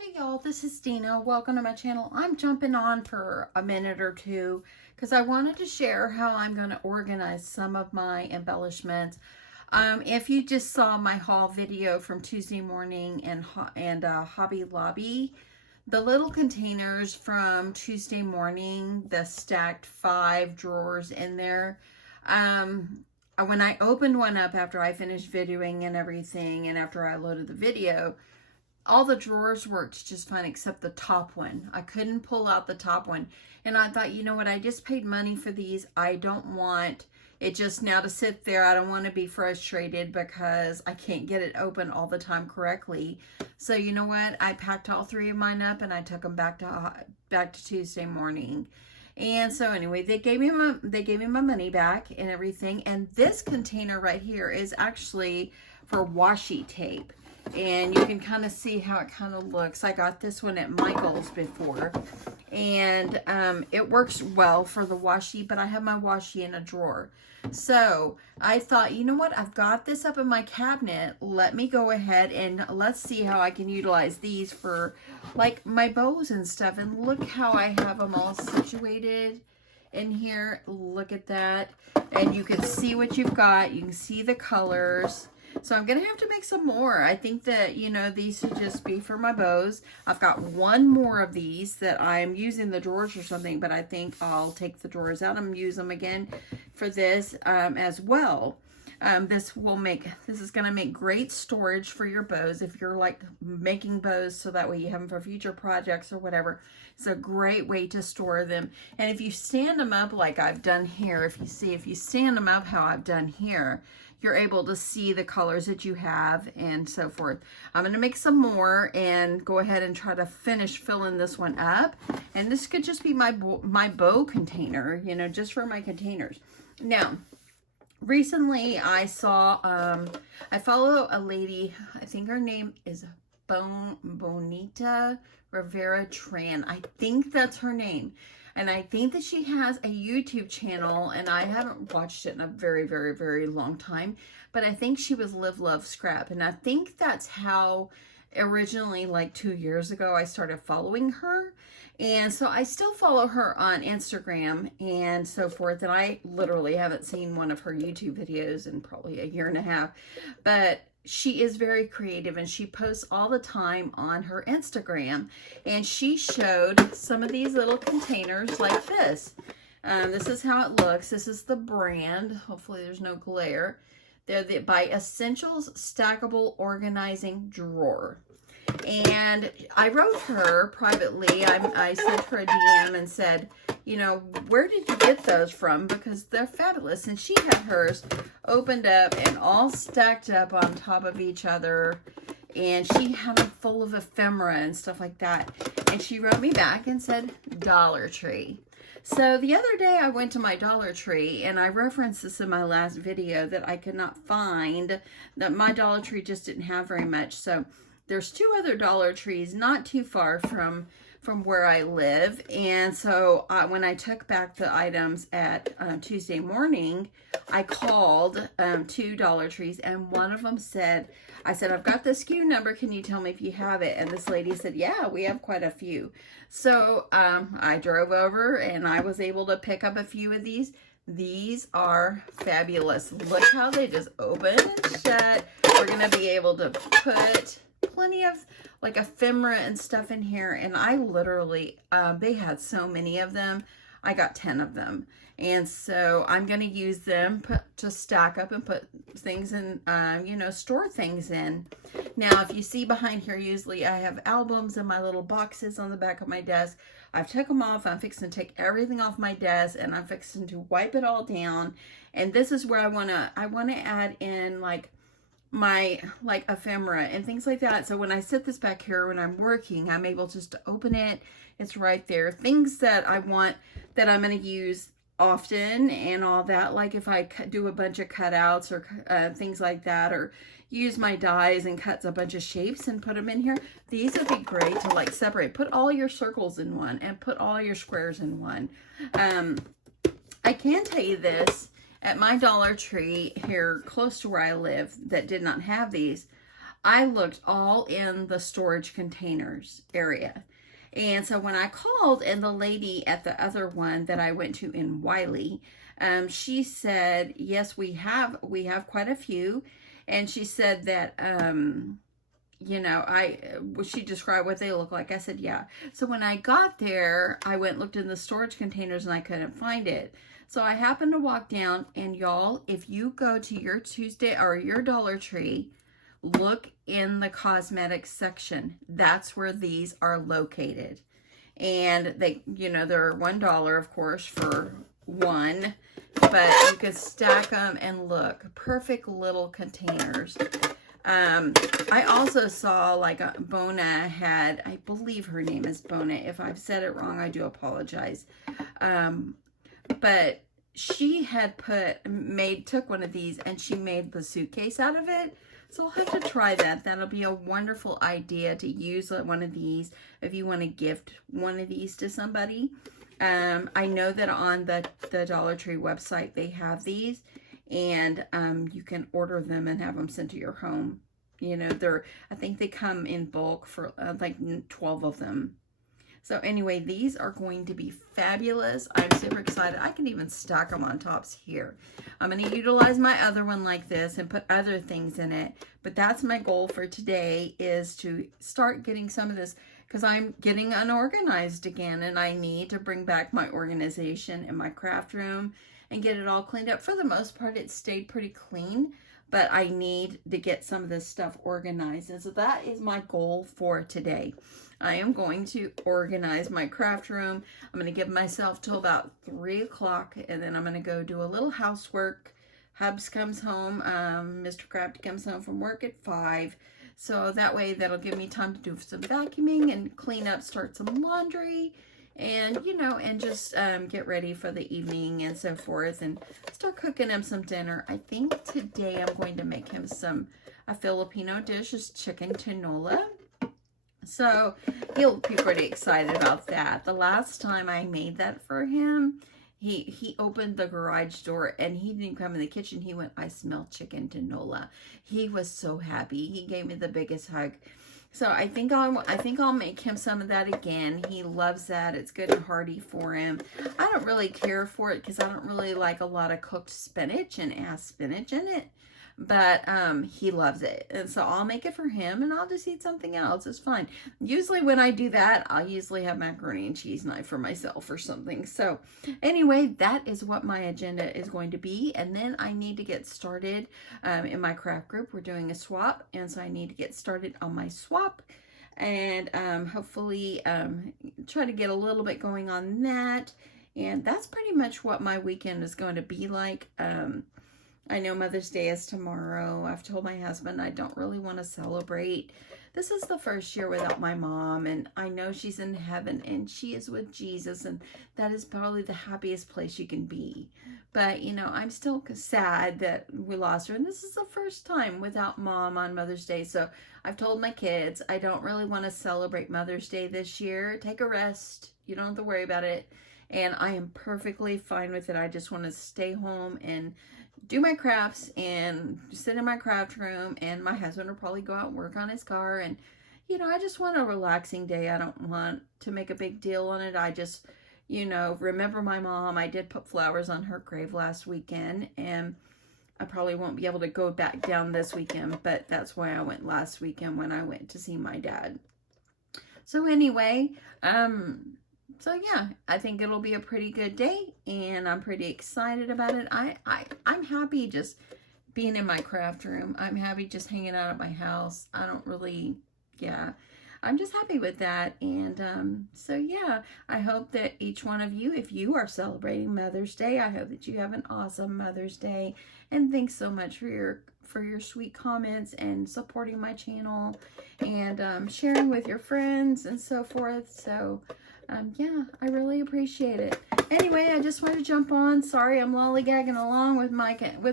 Hey y'all, this is Dina. Welcome to my channel. I'm jumping on for a minute or two because I wanted to share how I'm going to organize some of my embellishments. If you just saw my haul video from Tuesday morning and Hobby Lobby, the little containers from Tuesday morning, the stacked 5 drawers in there, when I opened one up after I finished videoing and everything and after I loaded the video, all the drawers worked just fine except the top one. I couldn't pull out the top one. And I thought, you know what? I just paid money for these. I don't want it just now to sit there. I don't want to be frustrated because I can't get it open all the time correctly. So you know what? I packed all 3 of mine up and I took them back to Tuesday morning. And so anyway, they gave me my money back and everything. And this container right here is actually for washi tape. And you can kind of see how it kind of looks. I got this one at Michael's before, and it works well for the washi, but I have my washi in a drawer. So I thought, you know what, I've got this up in my cabinet. Let me go ahead and let's see how I can utilize these for like my bows and stuff. And look how I have them all situated in here. Look at that. And you can see what you've got. You can see the colors. So I'm going to have to make some more. I think that, you know, these should just be for my bows. I've got one more of these that I'm using the drawers or something, but I think I'll take the drawers out and use them again for this as well. This is going to make great storage for your bows if you're like making bows so that way you have them for future projects or whatever. It's a great way to store them. And if you stand them up like I've done here, if you stand them up how I've done here, you're able to see the colors that you have and so forth. I'm going to make some more and go ahead and try to finish filling this one up. And this could just be my bow container, you know, just for my containers. Now, recently I saw, I follow a lady, I think her name is Bonita Rivera Tran. I think that's her name. And I think that she has a YouTube channel, and I haven't watched it in a very, very, very long time. But I think she was Live, Love, Scrap. And I think that's how originally, like 2 years ago, I started following her. And so I still follow her on Instagram and so forth. And I literally haven't seen one of her YouTube videos in probably a year and a half. But she is very creative and she posts all the time on her Instagram, and she showed some of these little containers like this. This is how it looks. This is the brand. Hopefully there's no glare. They're by Essentials Stackable Organizing Drawer. And I wrote her privately. I sent her a DM and said, you know, where did you get those from? Because they're fabulous. And she had hers opened up and all stacked up on top of each other. And she had them full of ephemera and stuff like that. And she wrote me back and said, Dollar Tree. So the other day I went to my Dollar Tree, and I referenced this in my last video that I could not find, that my Dollar Tree just didn't have very much. So there's 2 other Dollar Trees not too far from where I live. And so when I took back the items at Tuesday morning, I called 2 Dollar Trees, and one of them said, I said, I've got the SKU number. Can you tell me if you have it? And this lady said, yeah, we have quite a few. So I drove over and I was able to pick up a few of these. These are fabulous. Look how they just open and shut. We're going to be able to put plenty of like ephemera and stuff in here, and I literally they had so many of them. I got 10 of them, and so I'm going to use them to stack up and put things in, you know, store things in. Now if you see behind here, usually I have albums and my little boxes on the back of my desk. I've took them off. I'm fixing to take everything off my desk, and I'm fixing to wipe it all down. And this is where I want to add in like my like ephemera and things like that. So when I sit this back here when I'm working, I'm able just to open it. It's right there. Things that I want that I'm going to use often and all that, like if I do a bunch of cutouts or things like that, or use my dies and cut a bunch of shapes and put them in here, these would be great to like separate. Put all your circles in one and put all your squares in one. I can tell you this, at my Dollar Tree here close to where I live that did not have these, I looked all in the storage containers area. And so when I called, and the lady at the other one that I went to in Wiley, she said, yes, we have quite a few. And she said that, you know, she described what they look like. I said, yeah. So when I got there, I went and looked in the storage containers and I couldn't find it. So I happened to walk down, and y'all, if you go to your Tuesday or your Dollar Tree, look in the cosmetics section. That's where these are located. And they, you know, they're $1, of course, for one, but you could stack them and look, perfect little containers. I also saw like Bona had, I believe her name is Bona. If I've said it wrong, I do apologize. But she had took one of these and she made the suitcase out of it. So I'll have to try that. That'll be a wonderful idea to use one of these if you want to gift one of these to somebody. I know that on the Dollar Tree website, they have these, and you can order them and have them sent to your home. You know, I think they come in bulk for like 12 of them. So anyway, these are going to be fabulous. I'm super excited. I can even stack them on tops here. I'm going to utilize my other one like this and put other things in it. But that's my goal for today, is to start getting some of this, because I'm getting unorganized again, and I need to bring back my organization in my craft room and get it all cleaned up. For the most part, it stayed pretty clean, but I need to get some of this stuff organized. And so that is my goal for today. I am going to organize my craft room. I'm going to give myself till about 3 o'clock, and then I'm going to go do a little housework. Hubs comes home. Mr. Crafty comes home from work at 5. So that way, that'll give me time to do some vacuuming and clean up, start some laundry, and, you know, and just get ready for the evening and so forth, and start cooking him some dinner. I think today I'm going to make him a Filipino dish, is chicken tinola. So he'll be pretty excited about that. The last time I made that for him, he opened the garage door and he didn't come in the kitchen. He went, I smell chicken tinola. He was so happy. He gave me the biggest hug. So I think I'll make him some of that again. He loves that. It's good and hearty for him. I don't really care for it because I don't really like a lot of cooked spinach and spinach in it. But he loves it, and so I'll make it for him, and I'll just eat something else. It's fine. Usually when I do that, I'll usually have macaroni and cheese night for myself or something. So anyway, that is what my agenda is going to be, and then I need to get started in my craft group. We're doing a swap, and so I need to get started on my swap, and hopefully try to get a little bit going on that. And that's pretty much what my weekend is going to be like. I know Mother's Day is tomorrow. I've told my husband I don't really want to celebrate. This is the first year without my mom, and I know she's in heaven and she is with Jesus, and that is probably the happiest place you can be. But, you know, I'm still sad that we lost her, and this is the first time without mom on Mother's Day. So I've told my kids I don't really want to celebrate Mother's Day this year. Take a rest. You don't have to worry about it. And I am perfectly fine with it. I just want to stay home and do my crafts and sit in my craft room, and my husband will probably go out and work on his car. And, you know, I just want a relaxing day. I don't want to make a big deal on it. I just, you know, remember my mom. I did put flowers on her grave last weekend, and I probably won't be able to go back down this weekend, but that's why I went last weekend when I went to see my dad. So anyway, so yeah, I think it'll be a pretty good day, and I'm pretty excited about it. I'm happy just being in my craft room. I'm happy just hanging out at my house. I don't really, yeah, I'm just happy with that. And so yeah, I hope that each one of you, if you are celebrating Mother's Day, I hope that you have an awesome Mother's Day. And thanks so much for your sweet comments and supporting my channel and sharing with your friends and so forth. So yeah, I really appreciate it. Anyway, I just wanted to jump on. Sorry, I'm lollygagging along with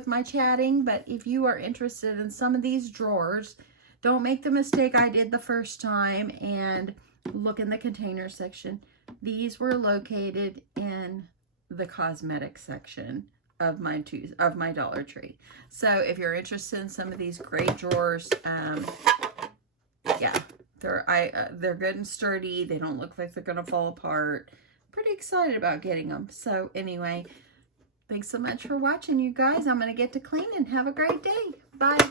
my chatting, but if you are interested in some of these drawers, don't make the mistake I did the first time and look in the container section. These were located in the cosmetic section. of my Dollar Tree. So if you're interested in some of these great drawers, yeah, they're good and sturdy. They don't look like they're gonna fall apart. Pretty excited about getting them. So anyway, thanks so much for watching, you guys. I'm gonna get to cleaning. Have a great day. Bye.